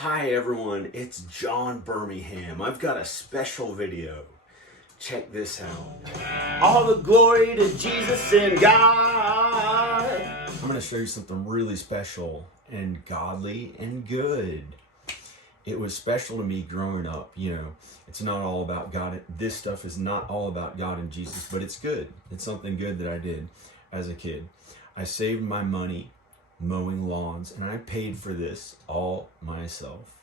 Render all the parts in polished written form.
Hi everyone, it's John Birmingham. I've got a special video. Check this out. All the glory to Jesus and God. I'm going to show you something really special and godly and good. It was special to me growing up. You know, it's not all about God. This stuff is not all about God and Jesus, but it's good. It's something good that I did as a kid. I saved my money mowing lawns, and I paid for this all myself.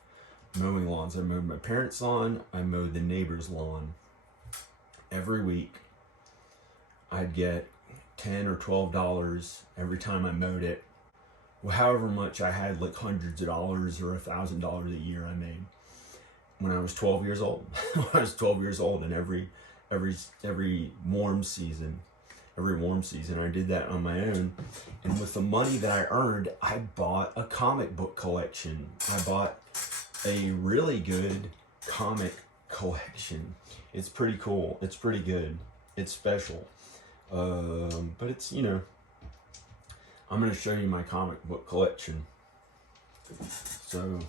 Mowing lawns. I mowed my parents' lawn. I mowed the neighbor's lawn. Every week, I'd get $10 or $12 every time I mowed it. Well, however much I had, like hundreds of dollars or $1,000 a year I made when I was 12 years old. When I was 12 years old, and every warm season, I did that on my own. And with the money that I earned, I bought a comic book collection. I bought a really good comic collection. It's pretty cool. It's pretty good. It's special. But it's, you know, I'm going to show you my comic book collection. So,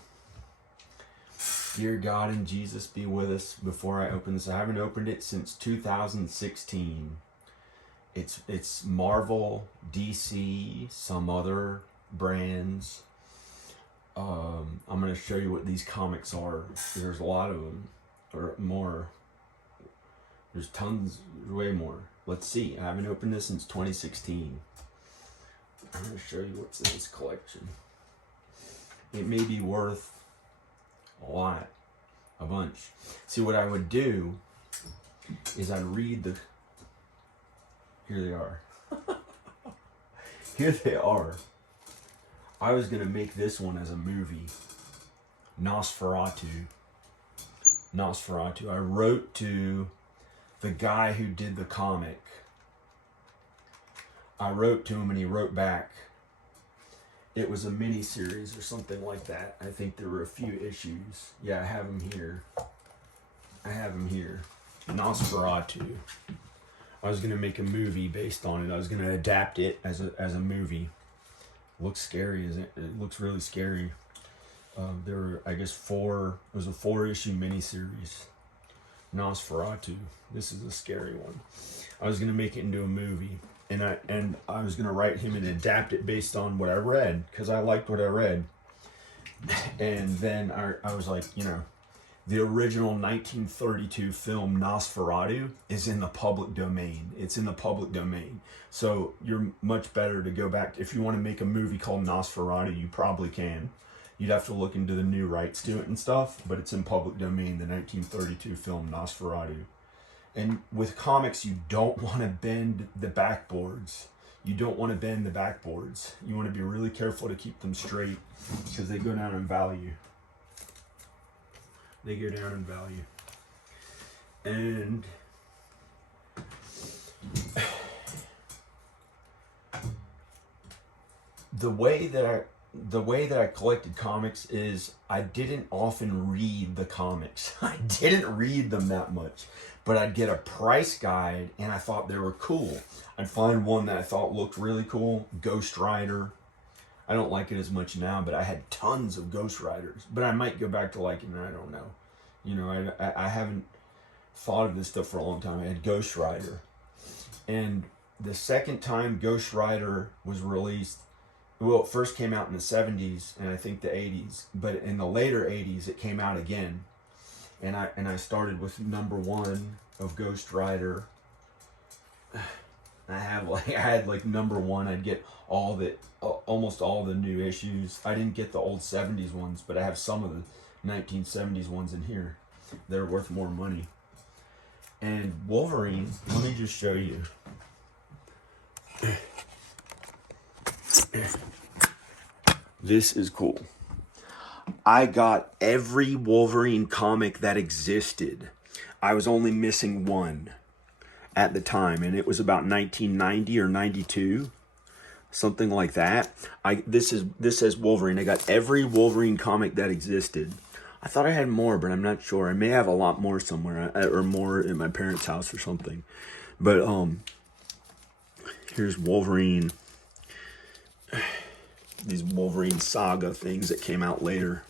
dear God and Jesus, be with us before I open this. I haven't opened it since 2016. It's Marvel, DC, some other brands. I'm going to show you what these comics are. There's a lot of them, or more. There's tons, way more. Let's see. I haven't opened this since 2016. I'm going to show you what's in this collection. It may be worth a lot, a bunch. See, what I would do is I'd read the... Here they are. Here they are. I was going to make this one as a movie. Nosferatu. I wrote to the guy who did the comic. I wrote to him and he wrote back. It was a mini-series or something like that. I think there were a few issues. Yeah, I have them here. Nosferatu. I was gonna make a movie based on it. I was gonna adapt it as a movie. Looks scary, isn't it? It looks really scary. There were, I guess, it was a 4-issue miniseries. Nosferatu. This is a scary one. I was gonna make it into a movie, and I was gonna write him and adapt it based on what I read, because I liked what I read. And then I was like, you know, the original 1932 film Nosferatu is in the public domain. It's in the public domain. So you're much better to go back. If you want to make a movie called Nosferatu, you probably can. You'd have to look into the new rights to it and stuff, but it's in public domain, the 1932 film Nosferatu. And with comics, you don't want to bend the backboards. You don't want to bend the backboards. You want to be really careful to keep them straight, because they go down in value. They go down in value. And the way that I collected comics is I didn't often read the comics. I didn't read them that much, but I'd get a price guide and I thought they were cool. I'd find one that I thought looked really cool, Ghost Rider. I don't like it as much now, but I had tons of Ghost Riders. But I might go back to liking it, I don't know. You know, I haven't thought of this stuff for a long time. I had Ghost Rider. And the second time Ghost Rider was released, well, it first came out in the 70s and I think the 80s. But in the later 80s, it came out again. And I started with #1 of Ghost Rider. I had like #1. I'd get almost all the new issues. I didn't get the old 70s ones, but I have some of the 1970s ones in here. They're worth more money. And Wolverine, let me just show you. This is cool. I got every Wolverine comic that existed. I was only missing one at the time, and it was about 1990 or 92, something like that. This says Wolverine. I got every Wolverine comic that existed. I thought I had more, but I'm not sure. I may have a lot more somewhere, or more in my parents' house or something. But here's Wolverine. These Wolverine Saga things that came out later.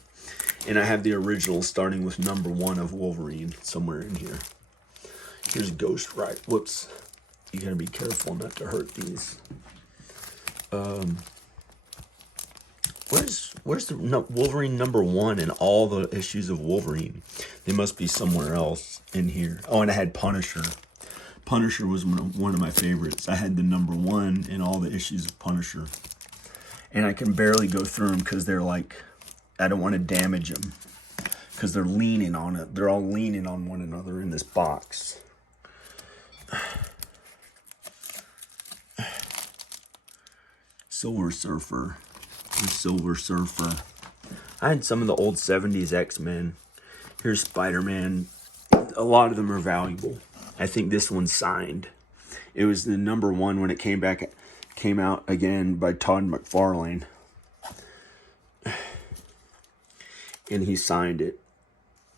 And I have the original starting with #1 of Wolverine somewhere in here. Here's Ghost Rider. Whoops. You gotta be careful not to hurt these. Where's the Wolverine #1 and all the issues of Wolverine? They must be somewhere else in here. Oh, and I had Punisher. Punisher was one of my favorites. I had the #1 and all the issues of Punisher. And I can barely go through them because they're like, I don't want to damage them. Because they're leaning on it. They're all leaning on one another in this box. Silver Surfer. The Silver Surfer. I had some of the old 70s X-Men. Here's Spider-Man. A lot of them are valuable. I think this one's signed. It was the #1 when it came out again by Todd McFarlane. And he signed it.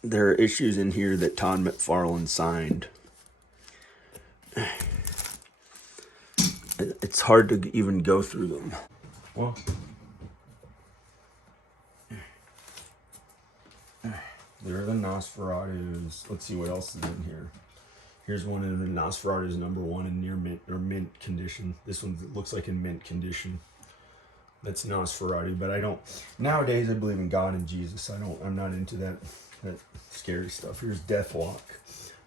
There are issues in here that Todd McFarlane signed. It's hard to even go through them. Well, there are the Nosferatus. Let's see what else is in here. Here's one of the Nosferatu's #1 in near mint or mint condition. This one looks like in mint condition. That's Nosferatu, but I don't. Nowadays, I believe in God and Jesus. I'm not into that scary stuff. Here's Deathlock,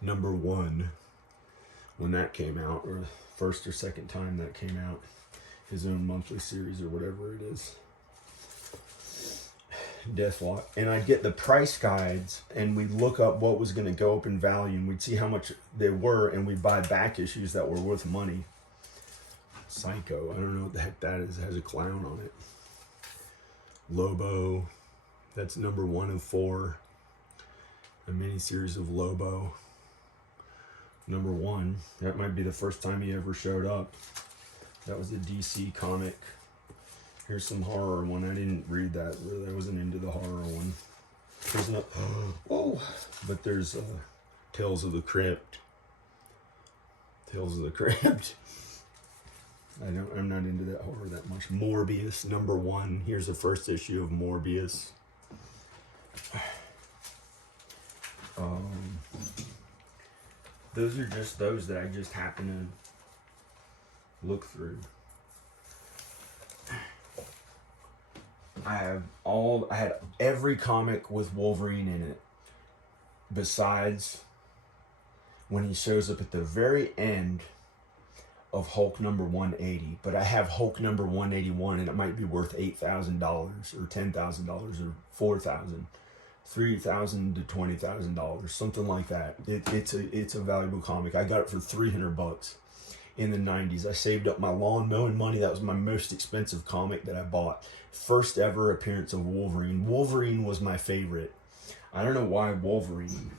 #1, when that came out, or first or second time that came out. His own monthly series or whatever it is. Deathlock. And I'd get the price guides and we'd look up what was going to go up in value and we'd see how much they were and we'd buy back issues that were worth money. Psycho. I don't know what the heck that is. It has a clown on it. Lobo. That's #1 of 4. A mini-series of Lobo. #1. That might be the first time he ever showed up. That was a DC comic. Here's some horror one. I didn't read that. Really, I wasn't into the horror one. There's no. Oh, but there's Tales of the Crypt. Tales of the Crypt. I'm not into that horror that much. Morbius, #1. Here's the first issue of Morbius. Those are just those that I just happen to look through. I had every comic with Wolverine in it, besides when he shows up at the very end of Hulk #180. But I have Hulk #181, and it might be worth $8,000 or $10,000 or $4,000, $3,000 to $20,000, something like that. It's a valuable comic. I got it for $300 in the 90s. I saved up my lawn mowing money. That was my most expensive comic that I bought. First ever appearance of Wolverine. Wolverine was my favorite. I don't know why Wolverine.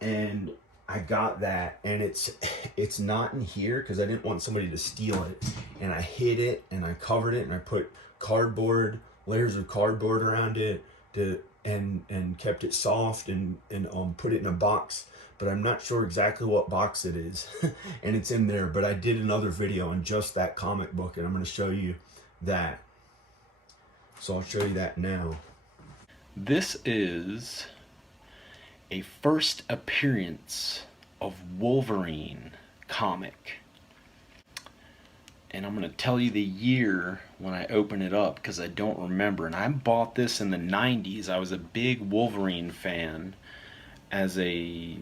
And I got that, and it's not in here because I didn't want somebody to steal it. And I hid it, and I covered it, and I put layers of cardboard around it and kept it soft and put it in a box. But I'm not sure exactly what box it is. And it's in there. But I did another video on just that comic book, and I'm going to show you that. So I'll show you that now. This is a first appearance of Wolverine comic. And I'm going to tell you the year when I open it up because I don't remember. And I bought this in the 90s. I was a big Wolverine fan as a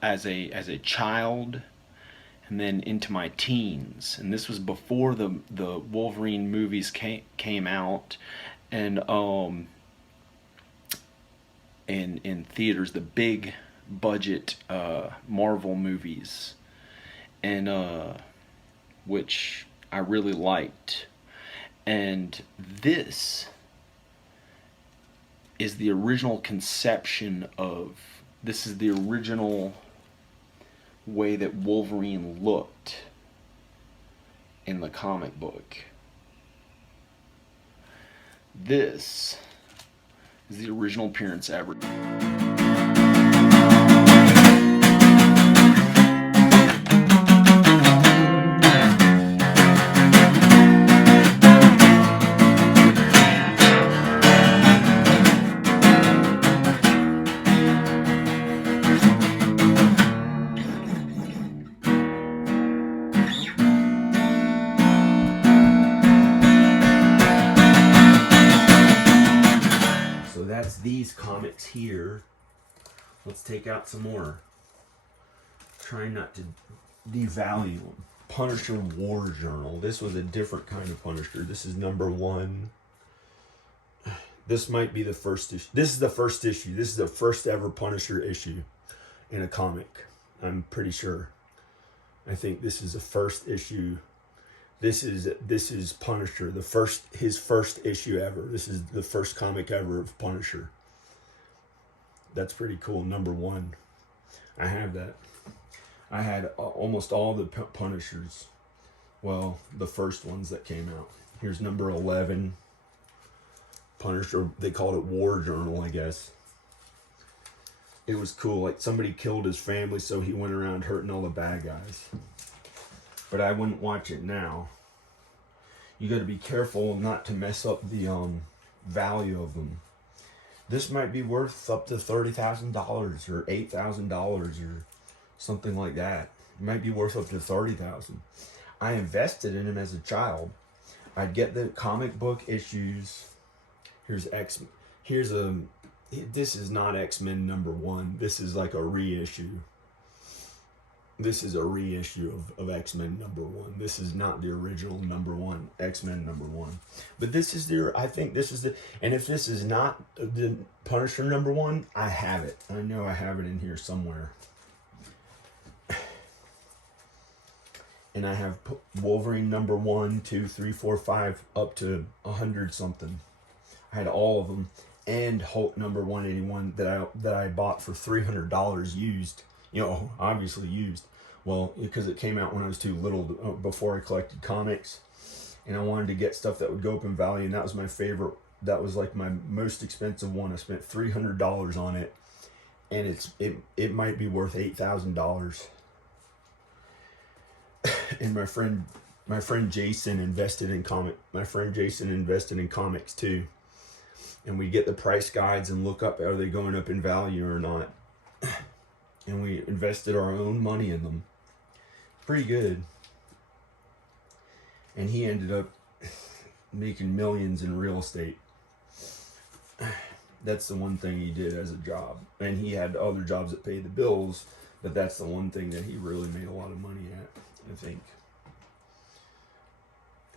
as a child, and then into my teens. And this was before the Wolverine movies came out, and in theaters, the big budget Marvel movies, and which I really liked. And this is the original conception of, this is the original way that Wolverine looked in the comic book. This is the original appearance ever. these comics here. Let's take out some more. Trying not to devalue them. Punisher War Journal. This was a different kind of Punisher. This is number 1. This might be the first issue. This is the first issue. This is the first ever Punisher issue in a comic. I'm pretty sure. I think this is the first issue. This is Punisher, his first issue ever. This is the first comic ever of Punisher. That's pretty cool. Number 1. I have that. I had almost all the Punishers. Well, the first ones that came out. Here's number 11. Punisher, they called it War Journal, I guess. It was cool. Like, somebody killed his family, so he went around hurting all the bad guys. But I wouldn't watch it now. You got to be careful not to mess up the value of them. This might be worth up to $30,000 or $8,000 or something like that. It might be worth up to $30,000. I invested in him as a child. I'd get the comic book issues. This is not X-Men number 1. This is like a reissue. This is a reissue of X-Men number 1. This is not the original number 1, X-Men number 1. But this is I think this is and if this is not the Punisher number 1, I have it. I know I have it in here somewhere. And I have Wolverine number 1, 2, 3, 4, 5, up to 100 something. I had all of them, and Hulk number 181 that I bought for $300 used. You know, obviously used. Well, because it came out when I was too little before I collected comics, and I wanted to get stuff that would go up in value, and that was my favorite. That was like my most expensive one. I spent $300 on it, and it might be worth $8,000. And my friend Jason invested in comics too. And we get the price guides and look up, are they going up in value or not? And we invested our own money in them. Pretty good. And he ended up making millions in real estate. That's the one thing he did as a job. And he had other jobs that paid the bills, but that's the one thing that he really made a lot of money at, I think.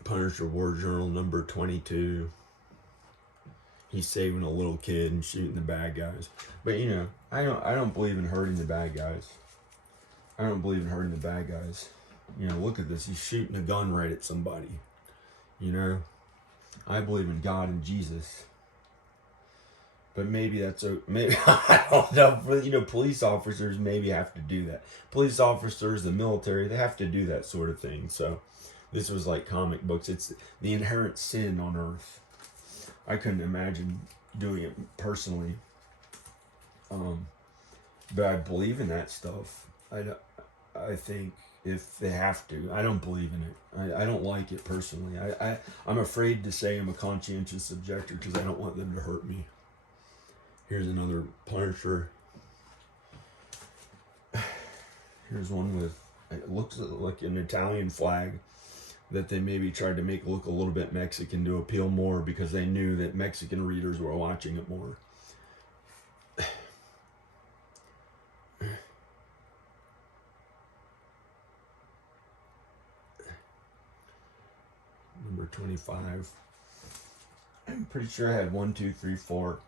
Punisher War Journal number 22. He's saving a little kid and shooting the bad guys. But you know, I don't believe in hurting the bad guys. I don't believe in hurting the bad guys. You know, look at this. He's shooting a gun right at somebody. You know, I believe in God and Jesus. But maybe maybe I don't know. You know, police officers maybe have to do that. Police officers, the military, they have to do that sort of thing. So this was like comic books. It's the inherent sin on earth. I couldn't imagine doing it personally. But I believe in that stuff. I think if they have to. I don't believe in it. I don't like it personally. I'm afraid to say I'm a conscientious objector because I don't want them to hurt me. Here's another Punisher. Here's one with, it looks like an Italian flag that they maybe tried to make look a little bit Mexican to appeal more because they knew that Mexican readers were watching it more. Number 25. I'm pretty sure I had 1, 2, 3, 4.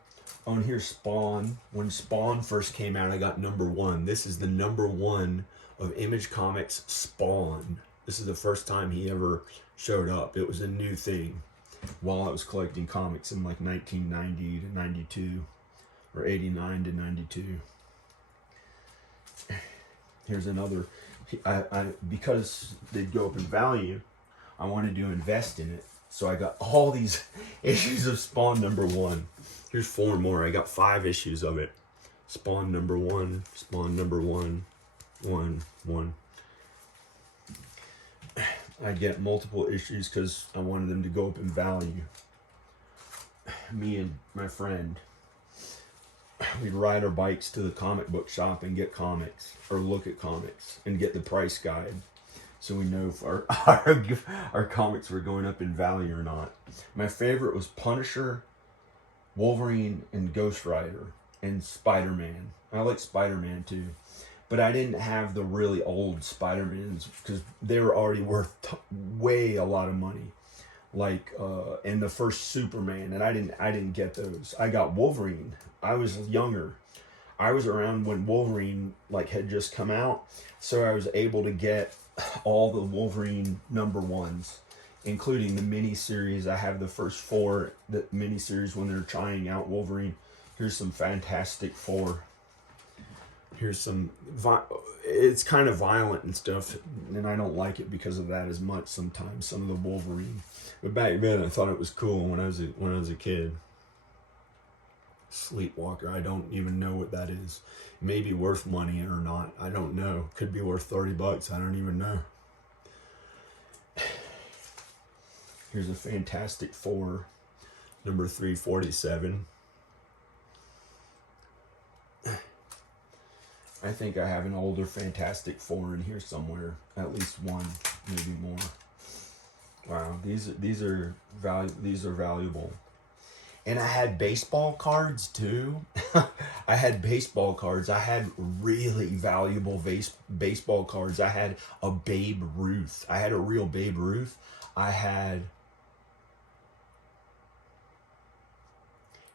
Oh, and here's Spawn. When Spawn first came out, I got number 1. This is the number 1 of Image Comics Spawn. This is the first time he ever showed up. It was a new thing while I was collecting comics in like 1990 to 92 or 89 to 92. Here's another. Because they'd go up in value, I wanted to invest in it. So I got all these issues of Spawn number 1. Here's 4 more. I got 5 issues of it. Spawn number 1, Spawn number 1, 1, 1. I get multiple issues because I wanted them to go up in value. Me and my friend, we'd ride our bikes to the comic book shop and get comics, or look at comics, and get the price guide. So we know if our comics were going up in value or not. My favorite was Punisher Wolverine and Ghost Rider and Spider-Man. I like Spider-Man too. But I didn't have the really old Spider-Mans because they were already worth way a lot of money. Like in the first Superman, and I didn't get those. I got Wolverine. I was younger. I was around when Wolverine like had just come out, so I was able to get all the Wolverine #1s, including the miniseries. I have the first 4 the miniseries when they're trying out Wolverine. Here's some Fantastic Four. Here's some. It's kind of violent and stuff, and I don't like it because of that as much sometimes. Some of the Wolverine, but back then I thought it was cool when I was a kid. Sleepwalker. I don't even know what that is. It may be worth money or not. I don't know. Could be worth $30. I don't even know. Here's a Fantastic Four, number 347. I think I have an older Fantastic Four in here somewhere. At least one, maybe more. Wow, these are valuable. And I had baseball cards too. I had baseball cards. I had really valuable baseball cards. I had a Babe Ruth. I had a real Babe Ruth. I had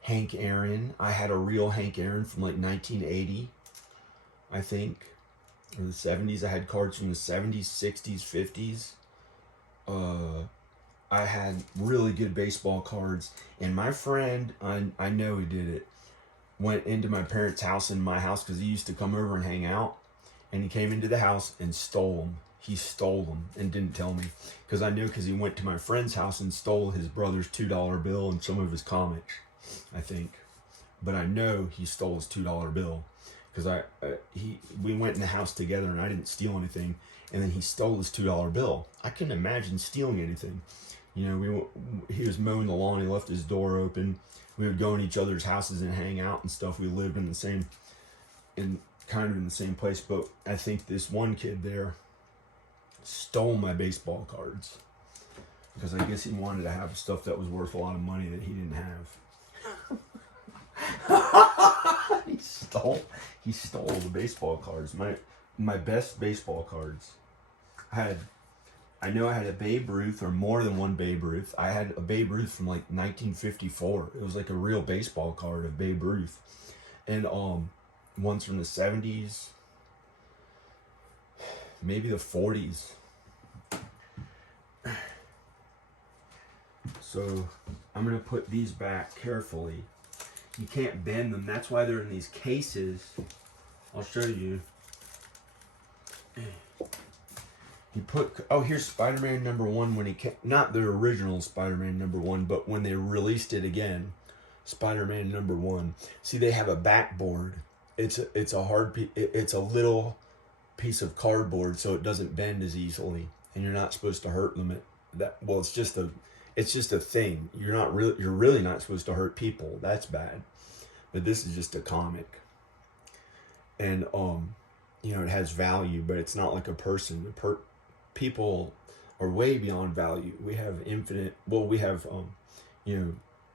Hank Aaron. I had a real Hank Aaron from like 1980, I think, or the 70s. I had cards from the 70s, 60s, 50s. I had really good baseball cards, and my friend, I know he did it, went into my parents' house and my house because he used to come over and hang out, and he came into the house and stole them. He stole them and didn't tell me because I knew because he went to my friend's house and stole his brother's $2 bill and some of his comics, I think. But I know he stole his $2 bill because we went in the house together and I didn't steal anything, and then he stole his $2 bill. I couldn't imagine stealing anything. You know, he was mowing the lawn. He left his door open. We would go in each other's houses and hang out and stuff. We lived in the same place. But I think this one kid there stole my baseball cards because I guess he wanted to have stuff that was worth a lot of money that he didn't have. He stole the baseball cards. My best baseball cards. I know I had a Babe Ruth, or more than one Babe Ruth. I had a Babe Ruth from like 1954. It was like a real baseball card of Babe Ruth. And ones from the 70s, maybe the 40s. So I'm going to put these back carefully. You can't bend them. That's why they're in these cases. I'll show you. Here's Spider-Man #1 when he came, not the original Spider-Man #1, but when they released it again, Spider-Man #1. See, they have a backboard. It's a little piece of cardboard, so it doesn't bend as easily, and you're not supposed to hurt them. It's just a thing. You're really not supposed to hurt people. That's bad. But this is just a comic, and it has value, but it's not like a person. People are way beyond value. We have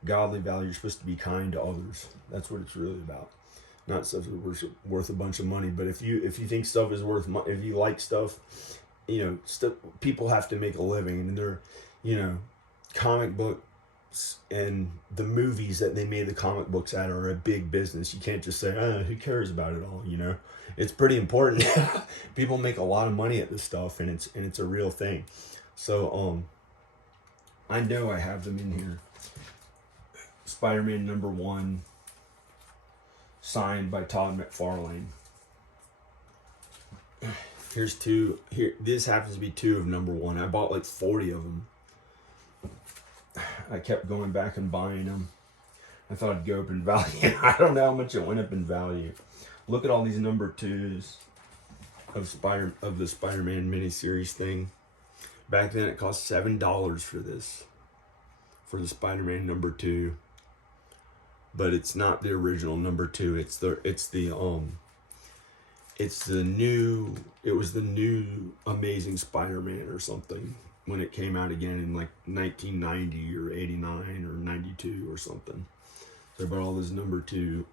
godly value. You're supposed to be kind to others. That's what it's really about. Not stuff that's worth a bunch of money, but if you think stuff is worth money, if you like stuff, people have to make a living, and they're, comic books and the movies that they made the comic books at are a big business. You can't just say, who cares about it all, It's pretty important. People make a lot of money at this stuff, and it's a real thing. So I know I have them in here. Spider-Man #1, signed by Todd McFarlane. Here's 2. This happens to be 2 of #1. I bought like 40 of them. I kept going back and buying them. I thought it'd go up in value. I don't know how much it went up in value. Look at all these #2s of the Spider-Man miniseries thing. Back then it cost $7 for this. For the Spider-Man #2. But it's not the original #2. It was the new Amazing Spider-Man or something when it came out again in like 1990 or 89 or 92 or something. So I bought all this number 2,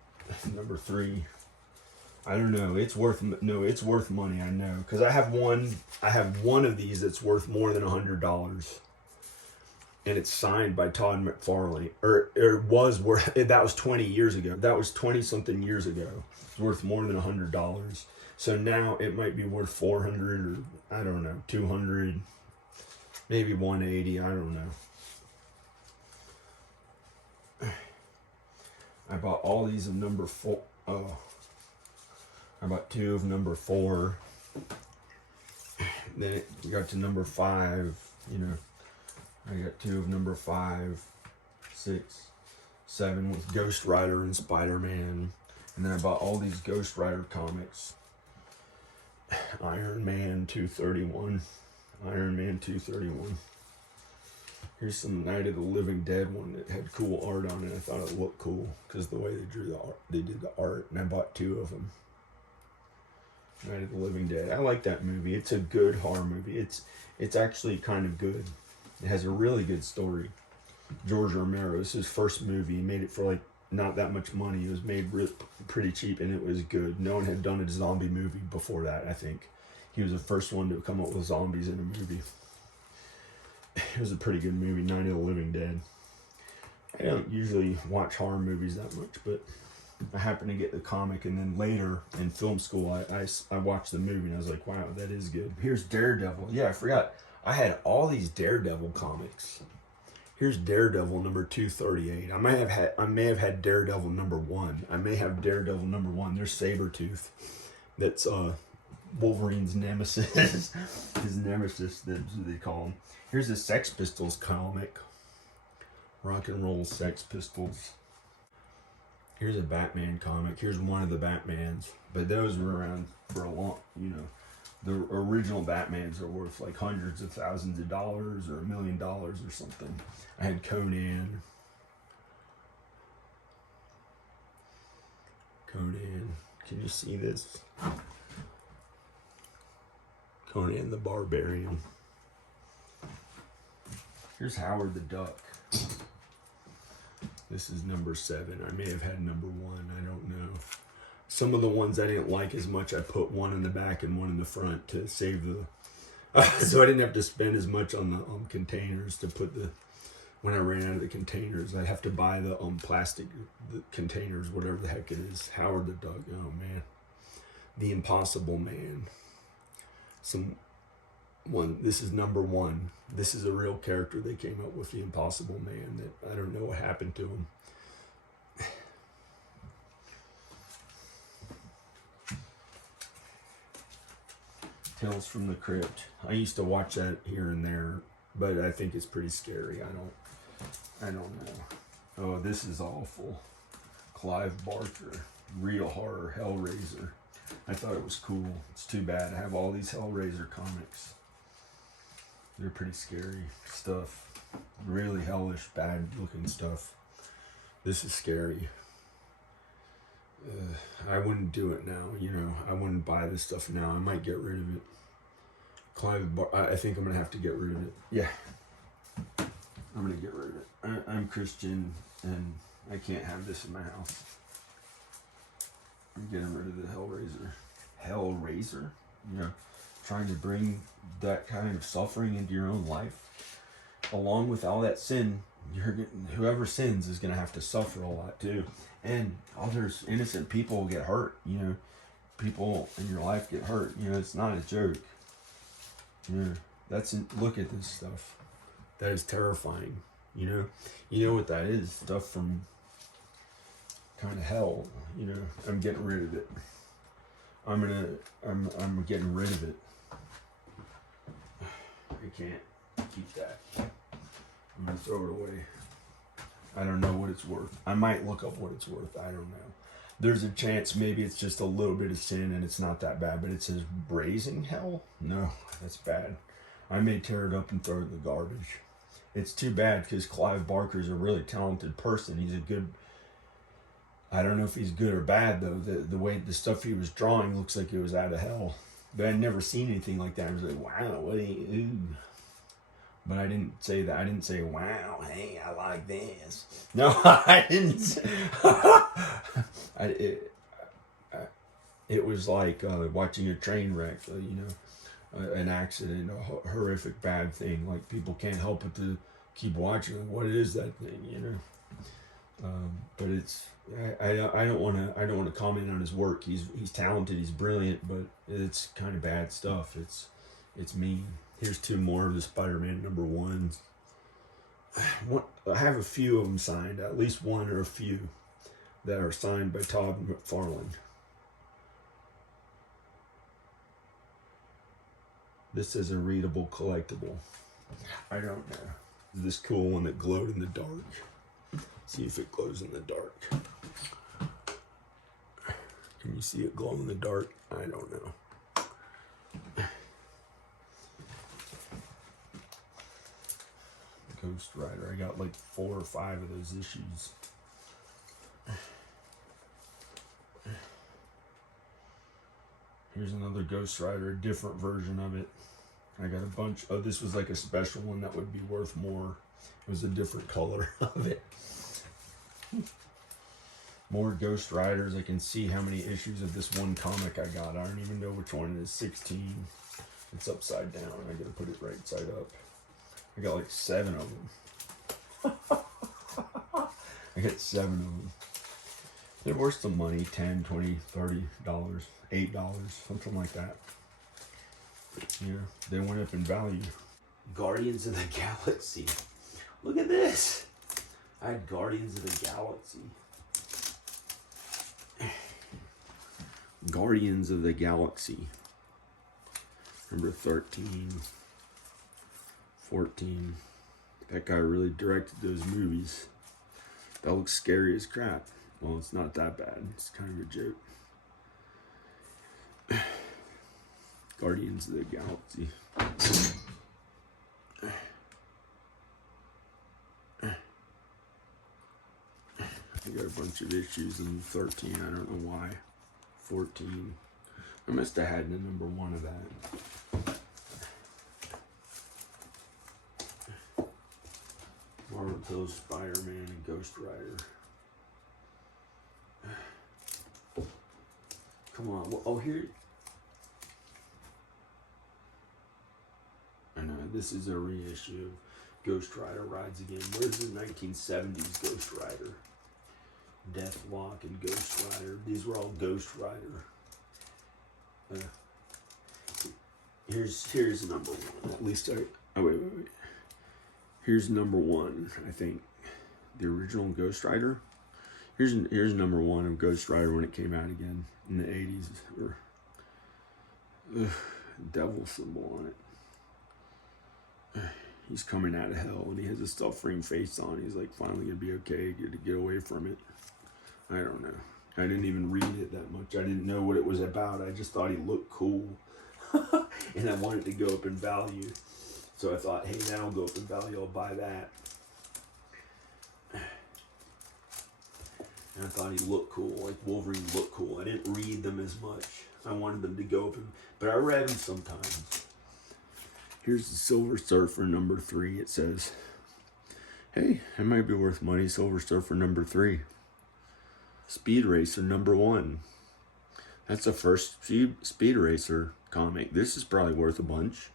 number 3. I don't know. It's worth money. I know, because I have one of these that's worth more than $100, and it's signed by Todd McFarlane. Or it was worth. That was 20 years ago. That was 20 something years ago. It's worth more than $100. So now it might be worth 400, or I don't know, 200, maybe 180. I don't know. I bought all these of number 4. Oh. I bought 2 of number 4. Then it got to number 5, you know. I got 2 of number 5, 6, 7 with Ghost Rider and Spider-Man. And then I bought all these Ghost Rider comics. Iron Man 231. Iron Man 231. Here's some Night of the Living Dead one that had cool art on it. I thought it looked cool because the way they drew the art, they did the art. And I bought 2 of them. Night of the Living Dead. I like that movie. It's a good horror movie. It's actually kind of good. It has a really good story. George Romero, this is his first movie. He made it for like not that much money. It was made pretty cheap, and it was good. No one had done a zombie movie before that, I think. He was the first one to come up with zombies in a movie. It was a pretty good movie, Night of the Living Dead. I don't usually watch horror movies that much, but I happened to get the comic, and then later in film school, I watched the movie, and I was like, wow, that is good. Here's Daredevil. Yeah, I forgot. I had all these Daredevil comics. Here's Daredevil number 238. I may have had Daredevil number 1. I may have Daredevil number 1. There's Sabretooth. That's Wolverine's nemesis. His nemesis, that's what they call him. Here's a Sex Pistols comic. Rock and Roll Sex Pistols. Here's a Batman comic. Here's one of the Batmans. But those were around for a long, you know. The original Batmans are worth like hundreds of thousands of dollars or $1 million or something. I had Conan. Conan. Can you see this? Conan the Barbarian. Here's Howard the Duck. This is number 7. I may have had number 1. I don't know. Some of the ones I didn't like as much, I put one in the back and one in the front to save the... so I didn't have to spend as much on the containers to put the... When I ran out of the containers, I have to buy the plastic the containers, whatever the heck it is. Howard the Duck. Oh, man. The Impossible Man. This is number 1. This is a real character they came up with, the Impossible Man, that I don't know what happened to him. Tales from the Crypt. I used to watch that here and there, but I think it's pretty scary. I don't know. Oh, this is awful. Clive Barker. Real horror. Hellraiser. I thought it was cool. It's too bad. I have all these Hellraiser comics. They're pretty scary stuff. Really hellish, bad looking stuff. This is scary. I wouldn't do it now, you know. I wouldn't buy this stuff now. I might get rid of it. I think I'm going to have to get rid of it. Yeah. I'm going to get rid of it. I'm Christian, and I can't have this in my house. I'm getting rid of the Hellraiser. Hellraiser? You know, trying to bring that kind of suffering into your own life. Along with all that sin, whoever sins is going to have to suffer a lot too. And others, innocent people will get hurt, you know. People in your life get hurt. You know, it's not a joke. You know, look at this stuff. That is terrifying, you know. You know what that is? Stuff from kind of hell, you know. I'm getting rid of it. I'm getting rid of it. I can't keep that. I'm gonna throw it away. I don't know what it's worth. I might look up what it's worth. I don't know. There's a chance maybe it's just a little bit of sin and it's not that bad, but it says brazen hell? No, that's bad. I may tear it up and throw it in the garbage. It's too bad because Clive Barker's a really talented person. He's a good... I don't know if he's good or bad, though. The way the stuff he was drawing looks like it was out of hell. But I'd never seen anything like that. I was like, wow, But I didn't say that. I didn't say, wow, hey, I like this. No, I didn't say, it was like watching a train wreck, an accident, a horrific bad thing. Like, people can't help but to keep watching. Like, what is that thing, But it's, I don't want to comment on his work. He's talented, he's brilliant, but it's kind of bad stuff. It's mean. Here's two more of the Spider-Man #1s. I have a few of them signed, at least one or a few that are signed by Todd McFarlane. This is a readable collectible. I don't know. This cool one that glowed in the dark. See if it glows in the dark. Can you see it glow in the dark? I don't know. Ghost Rider. I got like 4 or 5 of those issues. Here's another Ghost Rider, a different version of it. I got a bunch. Oh, this was like a special one that would be worth more. It was a different color of it. More Ghost Riders. I can see how many issues of this one comic I got. I don't even know which one it is. 16. It's upside down. I gotta put it right side up. I got like 7 of them. I got 7 of them. They're worth some money. $10, $20, $30, $8, something like that. Yeah, they went up in value. Guardians of the Galaxy. Look at this. I had Guardians of the Galaxy. Guardians of the Galaxy. Number 13. 14. That guy really directed those movies. That looks scary as crap. Well, it's not that bad. It's kind of a joke. Guardians of the Galaxy. I got a bunch of issues in 13. I don't know why. 14. I must have had the #1 of that. Marvel, Spider-Man, and Ghost Rider. Come on. Well, oh, here. I know. This is a reissue of Ghost Rider Rides Again. Where's the 1970s Ghost Rider? Deathlock and Ghost Rider. These were all Ghost Rider. Here's #1. At least wait. Here's #1. I think the original Ghost Rider. Here's #1 of Ghost Rider when it came out again in the 80s. Devil symbol on it. He's coming out of hell and he has a suffering face on. He's like finally gonna be okay, get away from it. I don't know. I didn't even read it that much. I didn't know what it was about. I just thought he looked cool. And I wanted to go up in value. So I thought, hey, that'll go up in value. I'll buy that. And I thought he looked cool. Like Wolverine looked cool. I didn't read them as much. I wanted them to go up, but I read them sometimes. Here's the Silver Surfer #3. It says, hey, it might be worth money. Silver Surfer #3. Speed Racer #1. That's the first Speed Racer comic. This is probably worth a bunch,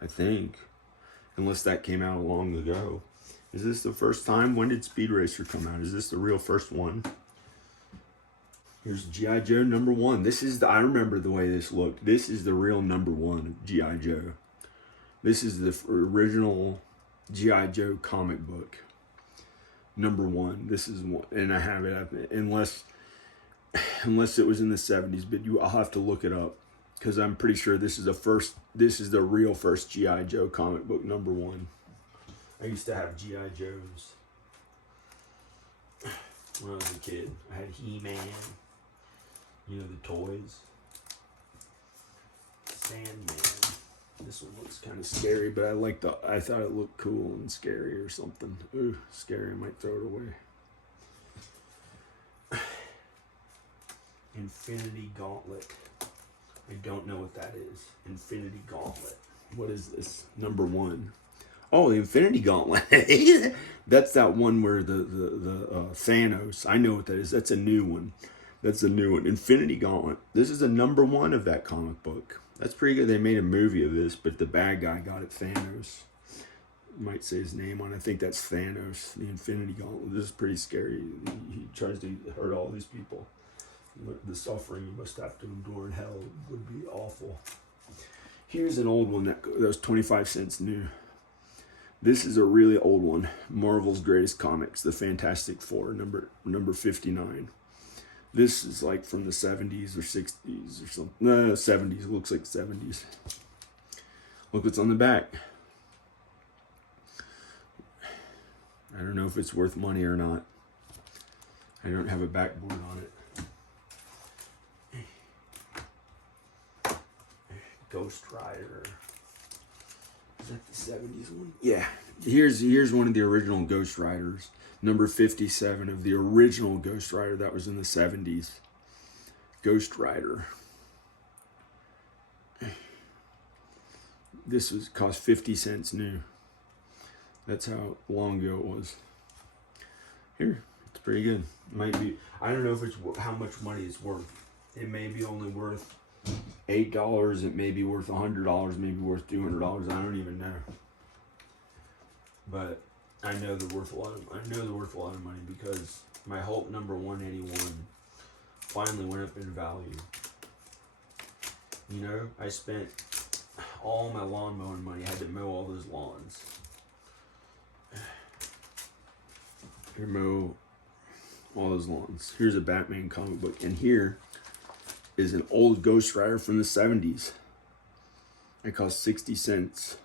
I think. Unless that came out long ago. Is this the first time? When did Speed Racer come out? Is this the real first one? Here's G.I. Joe #1. This is I remember the way this looked. This is the real #1 of G.I. Joe. This is the original G.I. Joe comic book. #1. This is one, and I have it unless it was in the 70s, but I'll have to look it up because I'm pretty sure this is the real first G.I. Joe comic book #1. I used to have G.I. Joes when I was a kid. I had He-Man, the toys. Sandman. This one looks kind of scary, but I thought it looked cool and scary or something. Ooh, scary. I might throw it away. Infinity Gauntlet. I don't know what that is. Infinity Gauntlet. What is this? #1. Oh, the Infinity Gauntlet. That's that one where the Thanos. I know what that is. That's a new one. That's a new one. Infinity Gauntlet. This is the #1 of that comic book. That's pretty good. They made a movie of this, but the bad guy got it. Thanos. You might say his name on it. I think that's Thanos. The Infinity Gauntlet. This is pretty scary. He tries to hurt all these people. The suffering you must have to endure in hell would be awful. Here's an old one that was 25 cents new. This is a really old one. Marvel's Greatest Comics, The Fantastic Four, number 59. This is like from the 70s or 60s or something. No, 70s. It looks like 70s. Look what's on the back. I don't know if it's worth money or not. I don't have a backboard on it. Ghost Rider. Is that the 70s one? Yeah. Here's one of the original Ghost Riders. Number 57 of the original Ghost Rider that was in the 70s. Ghost Rider. This cost 50 cents new. That's how long ago it was. Here, it's pretty good. It might be. I don't know if it's how much money it's worth. It may be only worth $8. It may be worth $100. Maybe worth $200. I don't even know. But I know they're worth a lot of money because my Hulk number 181 finally went up in value. You know, I spent all my lawn mowing money. I had to mow all those lawns. Here, mow all those lawns. Here's a Batman comic book, and here is an old Ghost Rider from the 70s. It cost 60 cents.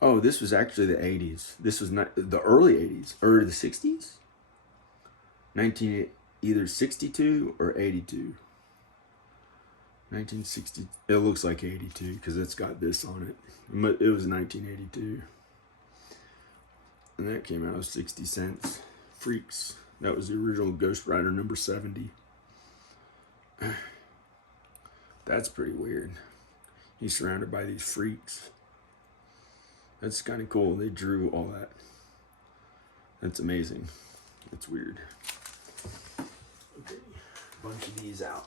Oh, this was actually the 80s. This was not the early 80s or the 60s. Either 62 or 82. 1960. It looks like 82 because it's got this on it. It was 1982. And that came out of 60 cents. Freaks. That was the original Ghost Rider number 70. That's pretty weird. He's surrounded by these freaks. That's kind of cool. They drew all that. That's amazing. It's weird. Okay, bunch of these out.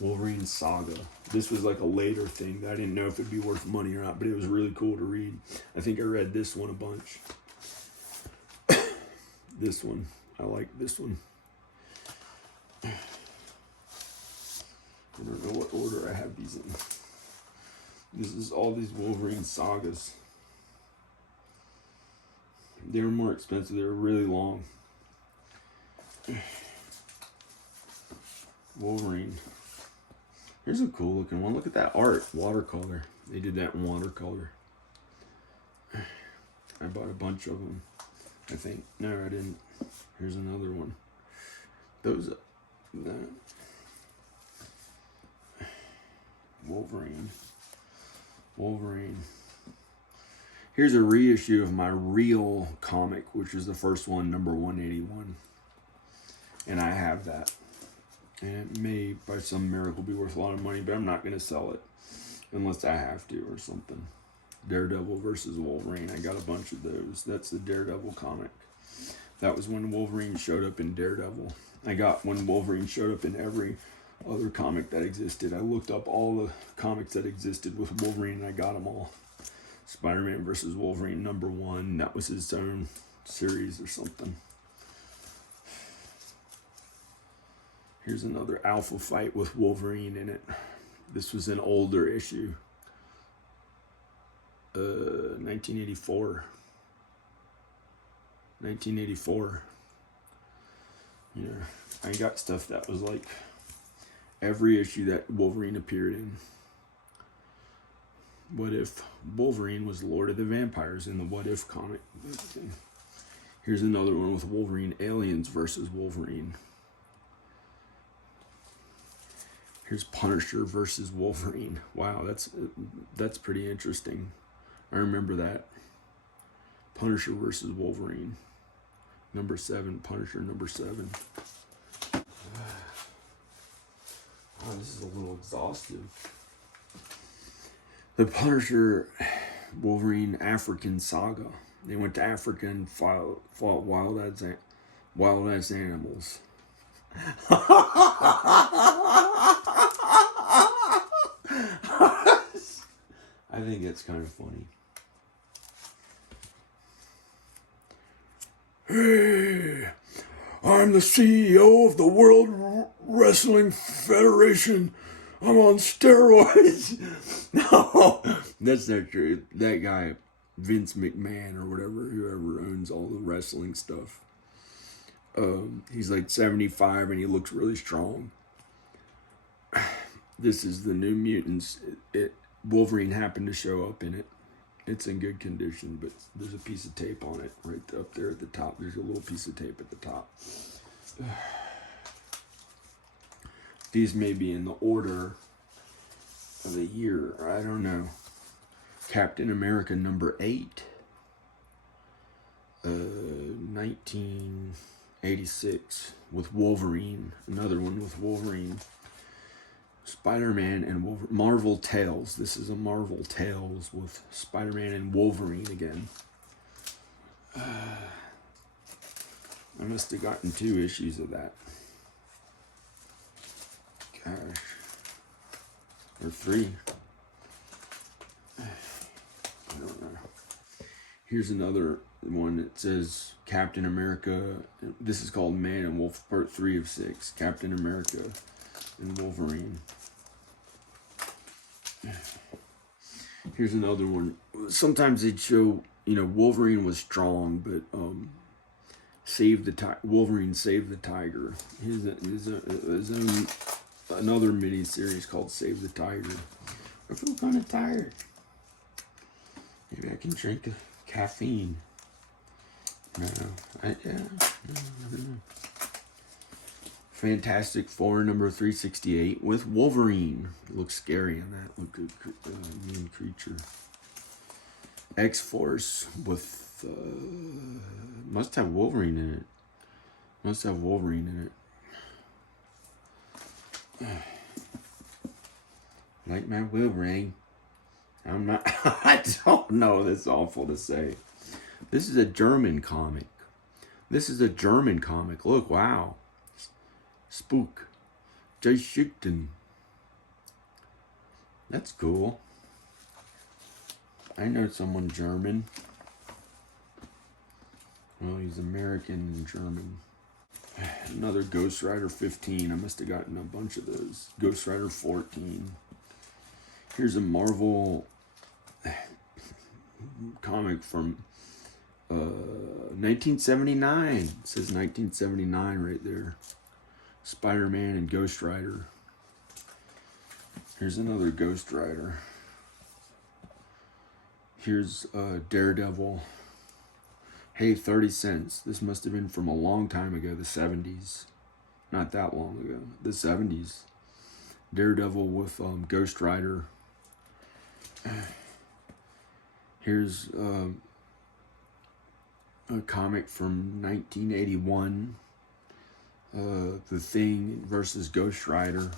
Wolverine Saga. This was like a later thing. I didn't know if it'd be worth money or not, but it was really cool to read. I think I read this one a bunch. This one. I like this one. I don't know what order I have these in. This is all these Wolverine sagas. They were more expensive. They were really long. Wolverine. Here's a cool looking one. Look at that art. Watercolor. They did that in watercolor. I bought a bunch of them. I think. No, I didn't. Here's another one. Those. That. Wolverine. Here's a reissue of my real comic, which is the first one, number 181. And I have that. And it may, by some miracle, be worth a lot of money, but I'm not going to sell it unless I have to or something. Daredevil versus Wolverine. I got a bunch of those. That's the Daredevil comic. That was when Wolverine showed up in Daredevil. I got when Wolverine showed up in every other comic that existed. I looked up all the comics that existed with Wolverine and I got them all. Spider-Man versus Wolverine number 1. That was his own series or something. Here's another Alpha fight with Wolverine in it. This was an older issue. 1984. You know, I got stuff that was like every issue that Wolverine appeared in. What if Wolverine was Lord of the Vampires in the What If comic? Here's another one with Wolverine Aliens versus Wolverine. Here's Punisher versus Wolverine. Wow, that's pretty interesting. I remember that. Punisher versus Wolverine. Number 7, Punisher number 7. Oh, this is a little exhaustive. The Punisher Wolverine African Saga. They went to Africa and fought wild ass animals. I think it's kind of funny. Hey, I'm the CEO of the World Wrestling Federation. I'm on steroids. No, that's not true. That guy, Vince McMahon or whatever, whoever owns all the wrestling stuff. He's like 75 and he looks really strong. This is the New Mutants. Wolverine happened to show up in it. It's in good condition, but there's a piece of tape on it right up there at the top. There's a little piece of tape at the top. These may be in the order of the year. I don't know. Captain America #8. 1986 with Wolverine. Another one with Wolverine. Spider-Man and Wolverine. Marvel Tales. This is a Marvel Tales with Spider-Man and Wolverine again. I must have gotten 2 issues of that. Gosh. Or 3. I don't know. Here's another one that says Captain America. This is called Man and Wolf, part 3 of 6. Captain America and Wolverine. Here's another one. Sometimes they'd show, Wolverine was strong, but Wolverine saved the tiger. His own another mini series called Save the Tiger. I feel kind of tired. Maybe I can drink caffeine. No, I don't know. Fantastic Four #368 with Wolverine. It looks scary in that. Look good, mean creature. X-Force with must have Wolverine in it. Must have Wolverine in it. Like my Wolverine. I'm not. I don't know. That's awful to say. This is a German comic. Look, wow. Spook. Geschichten. That's cool. I know someone German. Well, he's American and German. Another Ghost Rider 15. I must have gotten a bunch of those. Ghost Rider 14. Here's a Marvel comic from 1979. It says 1979 right there. Spider-Man and Ghost Rider. Here's another Ghost Rider. Here's Daredevil. Hey, 30 cents. This must have been from a long time ago, the 70s. Not that long ago. The 70s. Daredevil with Ghost Rider. Here's a comic from 1981. The Thing versus Ghost Rider.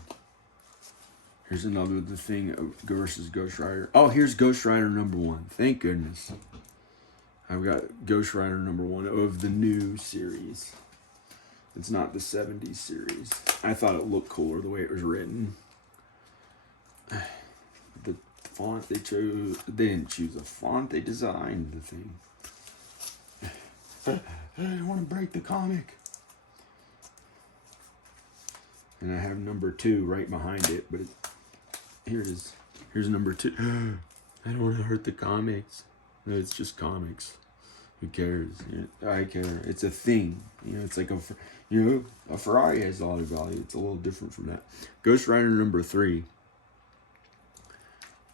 Here's another The Thing versus Ghost Rider. Oh, here's Ghost Rider #1. Thank goodness. I've got Ghost Rider #1 of the new series. It's not the 70s series. I thought it looked cooler the way it was written. The font they chose, they didn't choose a font, they designed the thing. I don't want to break the comic. And I have #2 right behind it, but here it is. Here's #2. I don't want to hurt the comics. No, it's just comics. Who cares? I care. It's a thing. It's like a Ferrari has a lot of value. It's a little different from that. Ghost Rider #3.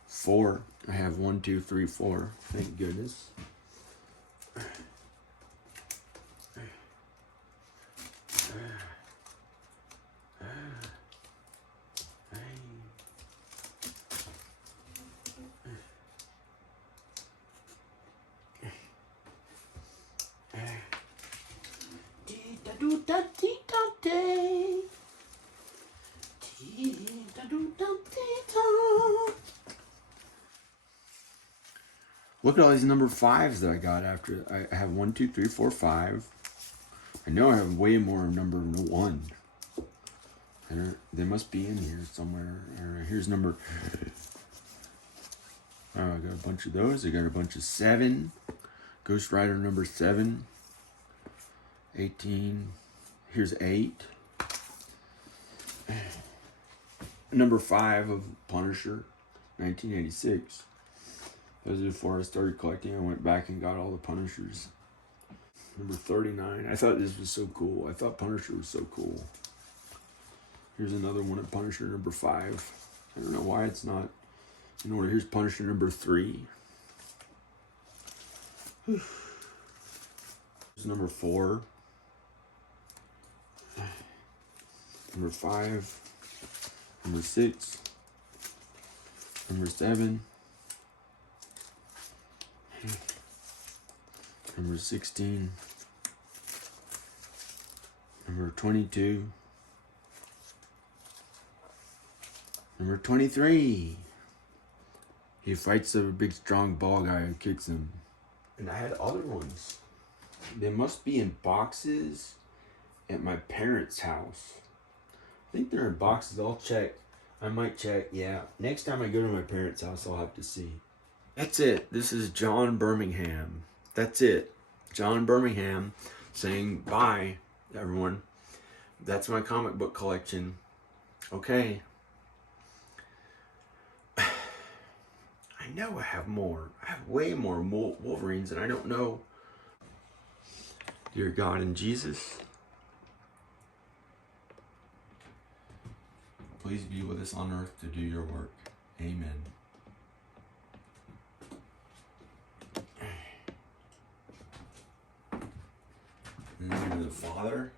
4. I have 1, 2, 3, 4. Thank goodness. Look at all these number 5s that I got after. I have 1, 2, 3, 4, 5. I know I have way more number 1. They must be in here somewhere. Here's number... Oh, I got a bunch of those. I got a bunch of 7. Ghost Rider number 7. 18. Here's 8. Number 5 of Punisher, 1986. That was before I started collecting. I went back and got all the Punishers. Number 39. I thought this was so cool. I thought Punisher was so cool. Here's another one of Punisher number 5. I don't know why it's not in order. Here's Punisher number 3. Here's number 4. Number 5. Number 6. Number 7. Number 16. Number 22. Number 23. He fights a big strong ball guy and kicks him. And I had other ones. They must be in boxes at my parents' house. I think they're in boxes. I'll check. I might check. Yeah. Next time I go to my parents' house, I'll have to see. That's it. This is John Birmingham. That's it. John Birmingham saying bye, everyone. That's my comic book collection. Okay. I know I have more. I have way more Wolverines, and I don't know. Dear God and Jesus, please be with us on earth to do your work. Amen. In the name of the Father,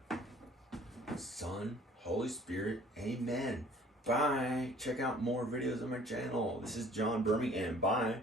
Son, Holy Spirit. Amen. Bye. Check out more videos on my channel. This is John Birmingham. Bye.